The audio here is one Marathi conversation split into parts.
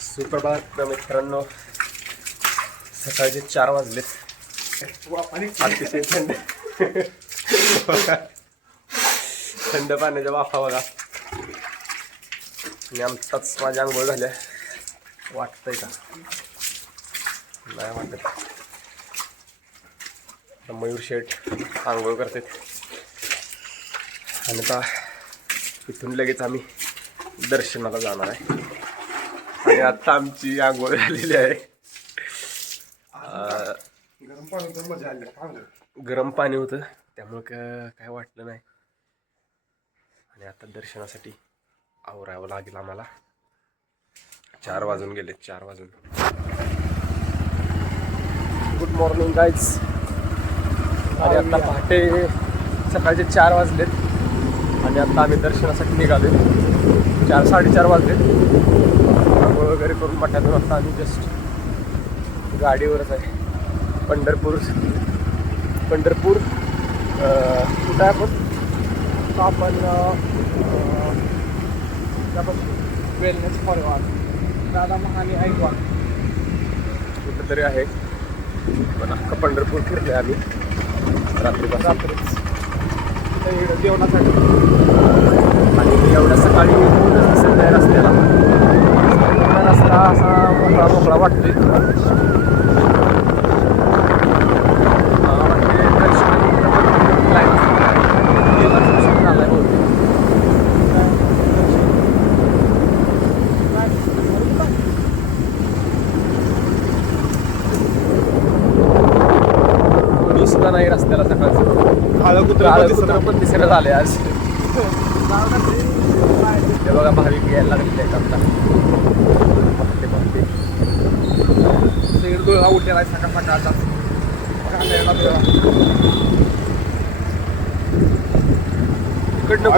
सुप्रभात मित्रांनो. सकाळचे चार वाजलेत. अतिशय थंड. थंड पाण्याच्या वाफा बघा. आणि आमचाच माझ्या आंघोळ झाल्या. वाटतंय का? नाही वाटत. मयूर शेठ आंघोळ करतात. आणि आता इथून लगेच आम्ही दर्शनाला जाणार आहे. आणि आता आमची आंघोळ झालेली आहे. गरम पाणी मजा आली गरम पाणी होतं त्यामुळं का काय वाटलं नाही. आणि आता दर्शनासाठी आवरावं लागेल आम्हाला. चार वाजून गेले चार वाजून. गुड मॉर्निंग गाईज आणि आता पहाटे सकाळचे चार वाजलेत. आणि आता आम्ही दर्शनासाठी निघालो चार साडेचार वाजलेत. आंघोळ वगैरे करून मठातून आता आम्ही जस्ट गाडीवरच आहे. पंढरपूर. पंढरपूर कुठं आहे आपण? आपण वेलनेस फॉरवर्ड दादा महानी ऐकवा. कुठंतरी आहे. पण अख्खं पंढरपूर फिरले आम्ही. रात्रीपासून. रात्रीच. जेवणासाठी. आणि एवढ्या सकाळी कोणच दिसत नाही रस्त्याला पूर्ण रस्ता असा मोकळा मोकळा वाटतोय हा, म्हणजे दर्शनाची इकडं line देवाचं दर्शन झालंय बहुतेक. कोणी सुद्धा नाही रस्त्याला सकाळचं. काळं कुत्रं पण दिसत कुत्रं पण दिसेना झाले आज. ते बघा भाविक यायला लागले आहेत आता. पहाटे नाही. इकडं डोळा उठलेला आहे सकाळ सकाळचा. कांद्याला डोळा. इकडनं?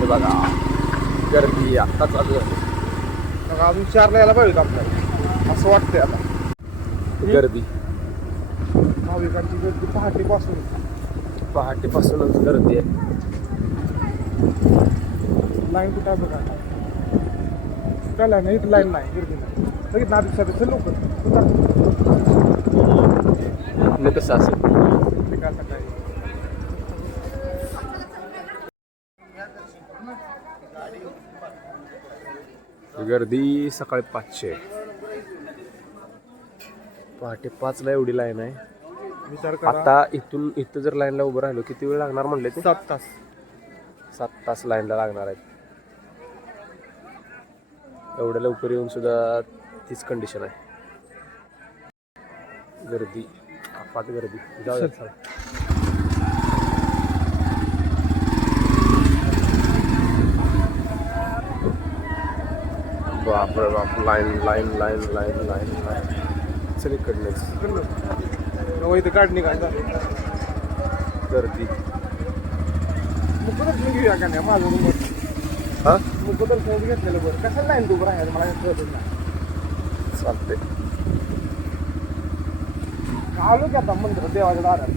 ते बघा. गर्दी आत्ता चालू झाली. मग अजून चारला यायला पाहिजे होतं आपल्याला. असं वाटतंय आता. गर्दी. भाविकांची गर्दी पहाटेपासून. पहाटेपासूनच गर्दी आहे. लाईन कुठं आहे बघा? काय लाईन इथं लाईन नाही गर्दी नाही. लगेच ना दिवसात चल लवकर. आपलं कसं असेल ते काय सकाळी गर्दी सकाळी पाचशे. पहाटे पाचला एवढी लाईन आहे. विचार करा. आता इथून इथं जर लाईनला उभं राहिलो किती वेळ लागणार म्हणले ते? सात तास. सात तास लाईनला लागणार आहेत. एवढ्या लवकर येऊन सुद्धा तीच कंडिशन आहे. गर्दी. अफाट गर्दी. जाऊया. चला. बापरे बाप. Line line line line line line सगळीकडनंच इथं गाडी निघायचा गर्दी मुकदर्शन घेऊया का नाही? माझं रूम हा? मुकदर्शन घेतलेलं बरं. कशाला लाईन तू राहायचं? मला नाही. चालते आलो की आता मंदिर देवाच्या दारात.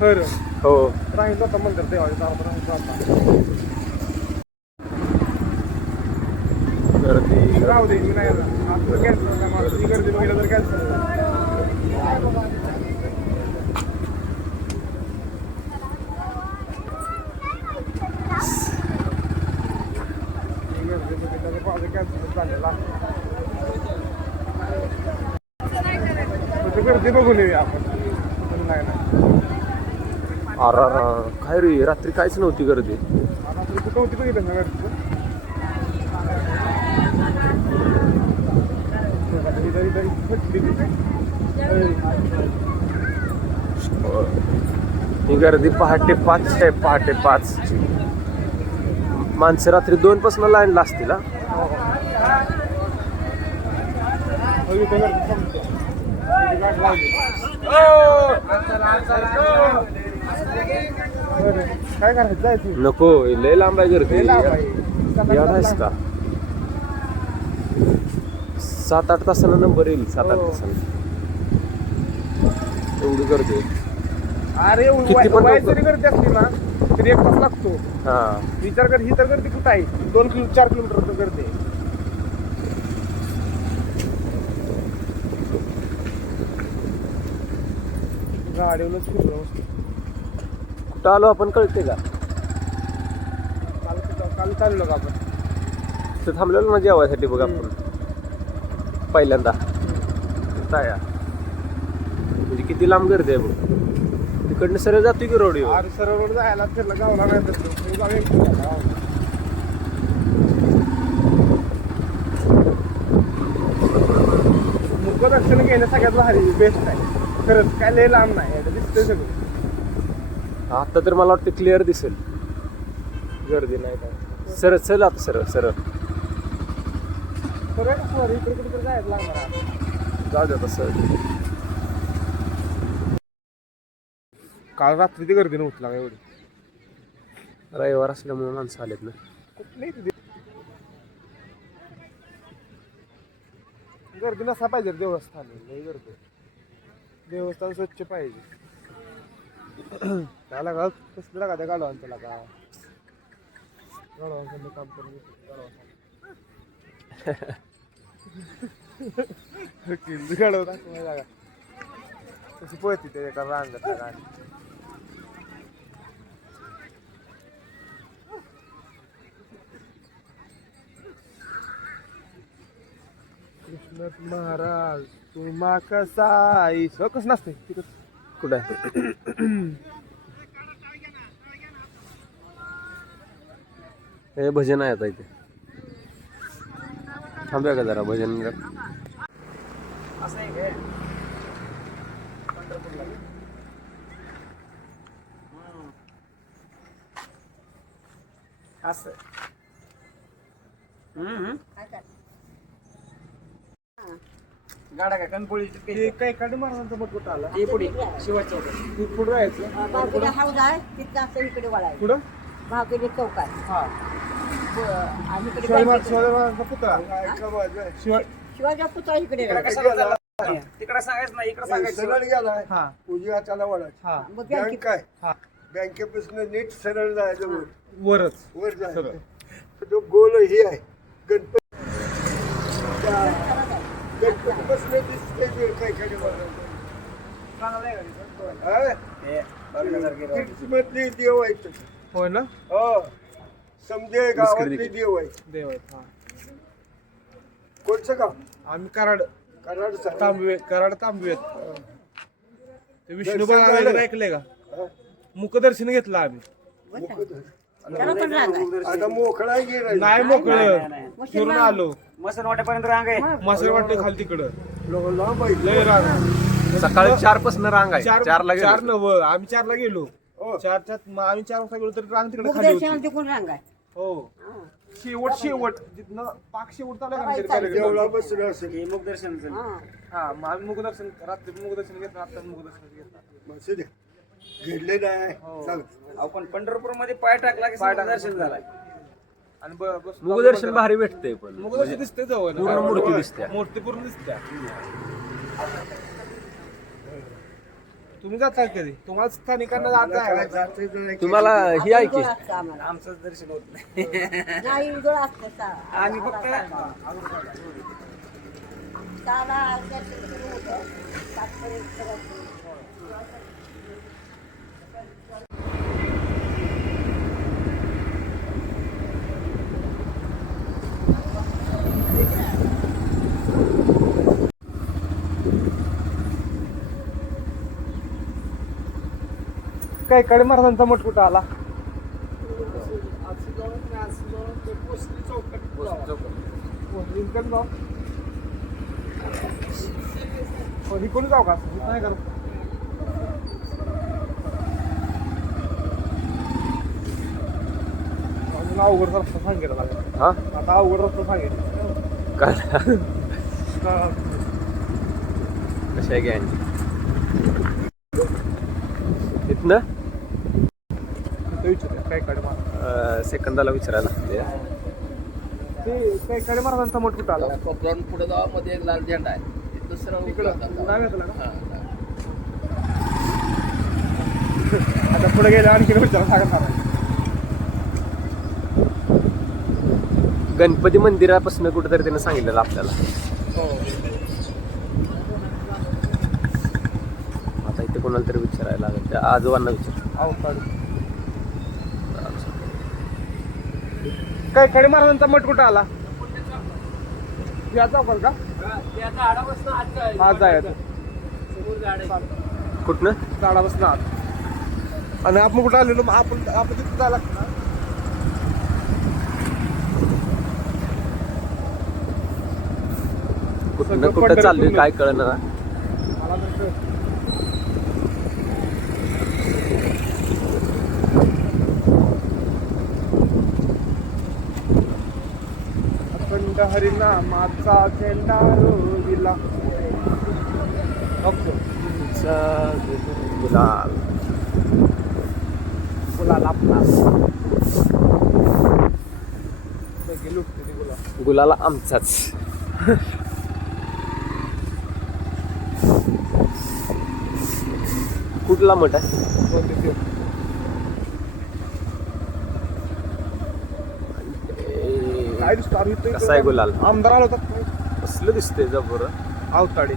खरं. हो. राहिलं आता मंदिर देवाच्या दारात राहू दे मी नाही कॅन्सल गर्दी बघितलं तर कॅन्सल कॅन्सल तर गर्दी. बघून येऊया आपण नाही नाही अरे अरे, काय रे रात्री काहीच नव्हती गर्दी आता आपली कुठं होती बघितलं ना गर्दी तरी तरी तरी भेटली ती. ही गर्दी पहाटे पाच आहे पहाटे पाच. माणसं रात्री दोन पासून लाईनला असतील नको लय लांब आहे गर्दी. याद आहेस का? सात आठ तासाला नंबर येईल सात आठ हो. तासाला एवढी गर्दी आहे. अरे किती पण वाय. जरी गर्दी असली ना तरी एक तास लागतो. हा. विचार कर ही तर गर्दी कुठं आहे? दोन किलो चार किलोमीटर तर गर्दी आहे. गाडीवरच फिरलो. कुठं आलो आपण कळते का? काल काल चाललो का आपण? तिथं थांबलेलो ना जेवायसाठी बघ आपण. पहिल्यांदा. ताया म्हणजे किती लांब गर्दी आहे बघ. तिकडनं सरळ जातोय की रोड अरे सरळ रोड जायला फिरला गावला नाही तर तो. गाव गाव. मुखदर्शन घेणं सगळ्यात भारी बेस्ट आहे. खरंच काय लय लांब नाही आता दिसतंय सगळं. आता तर मला वाटतं क्लिअर दिसेल. गर्दी नाही काय. सरळ चल आता सरळ सरळ. इकडे कुठे जायचं लागणार आहे. जाऊ दे आता सरळ काल रात्री ती गर्दी नव्हती लागा एवढी? रविवार असल्यामुळे माणसं आलेत ना. कुठली ती गर्दी नसा पाहिजे रे देवस्थान. लई गर्दी देवस्थान स्वच्छ पाहिजे. त्याला का कसं लागा त्या गाडवांचं लागा. गाडवांचं काम करून किल्ली घडवता गाडव दाखव नाही लागा कशी पळते ते एका रांगात गाडी कृष्ण महाराज तुम्हा कसा ईश हो कसं नसते तिकडं कुठं आहे हे भजन आहे आता इथे. थांबूया का जरा भजन? असं. आहे काय असं गाडा काय कणपोळीची ते काही काढे महाराजांचा मत कुठं आला? ती पुढे शिवाजी चौकात तू पुढं राहायचं. हाऊस आहे तिथं असं इकडे वळायचं. पुढं चौक आहे हा. पुतळा. इकडे तिकडे सांगायचं नाही इकडे सरळ गेलाय हा. उजव्या त्याला हा. बँक काय? हा. बँकेपासून नीट सरळ जायचं वर वरच. वर. जायचं. तो गोल ही आहे. गणपती गणपतीपासून दिसते काय काय आहे तो. होय ना? हो. समजे गावातली देव आहे देव आहेत, हा. कोणचं गाव? आम्ही कराड. कराड तांबवे कराड तांबवे ते विष्णू दर्शन झालं? वगैरे ऐकलंय का? मुखदर्शन घेतलं आम्ही. मुकुट. त्याला पण रांग आहे. आता मोकळा गेला नाही? मोकळं. फिरून आलो. मसन वाट्यापर्यंत रांग आहे. मासळ वाटते खाली तिकडं. लय रांग. सकाळी चारपासून रांग आहे. चार चारला गेलो. चार नव. आम्ही चारला गेलो. हो. चारच्या आम्ही चार वाजता गेलो तरी रांग तिकडे खाली होती. मुखदर्शनाला तिकडून रांग आहे. हो. शेवट शेवट तिथनं पाक शेवट चालू आहे का आमच्या चालेल. कार्यक्रम? देवळा बसलं असेल हे हा. हा मग आम्ही मुखदर्शन रात्री मुखदर्शन घेतलं आता मुखदर्शन घेतलं बसू दे घडले नाही हो. चाल आपण पंढरपूरमध्ये पाय टाकला की पाय टाकला. दर्शन झालाय आणि ब- बस- मुखदर्शन भारी भेटतंय पण मुखदर्शन दिसते जवळ पूर्ण मूर्ती दिसते. मूर्ती पूर्ण दिसते तुम्ही जाता कधी तुम्हाला स्थानिकांना जाता आहे की- तुम्हाला ही आहे की. आमचंच दर्शन होत नाही नाही इजोळ असतं सा- आम्ही फक्त दर्शन सुरू होतं. सातपर्यंत सगळं. काय कडे महाराजांचा मठ कुठं आला? गाव? हो, जाऊ का? नाही का? अजून अवघड रस्ता सांगितला लागेल. हा? आता अवघड रस्ता सांगितलं. काय? का- कशा आहे गॅन इथनं? काय कडे अं, सेकंदाला विचारायला. ते काय कडे महाराजांचा मठ कुठं आला? कोपऱ्याहून पुढे जावा मध्ये एक लाल झेंडा आहे. का? हा, डाव्या. आता पुढे गेले आणखी विचार सांगणार आहे. गणपती मंदिरापासून कुठेतरी त्यानं सांगितलेलं आपल्याला. हो. आता इथे कोणाला तरी विचारायला लागेल. त्या आजोबांना विचार. काय खडे महाराजांचा मठ कुठं आला? या का? आज जायचं कुठनं? झाडापासून आत. आणि आपण कुठं आलेलो? मग आपण आपण तिथं जायला लागतं ना? कुठनं सगळं कुठं चाललोय? पंढरपूरला. काय कळणार? मला तर कळतं. हरिनामाचा झेंडा रोविला गुलाल. गुलाल आपला गुलाला आमचाच कुठला मठ आहे होते ते. ए, काय दिसतो आम्ही तो कसा आहे गुलाल? आमदार आला होता. कसलं दिसतंय जबर अवताडे.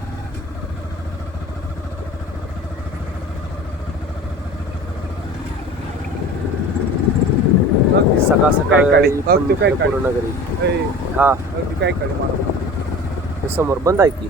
सकाळ काय काढी? सकाळ बघ तू काय काढी? पूर्ण नगरी ए, हा. अगदी काय काढे मला? हे समोर बंद आहे की?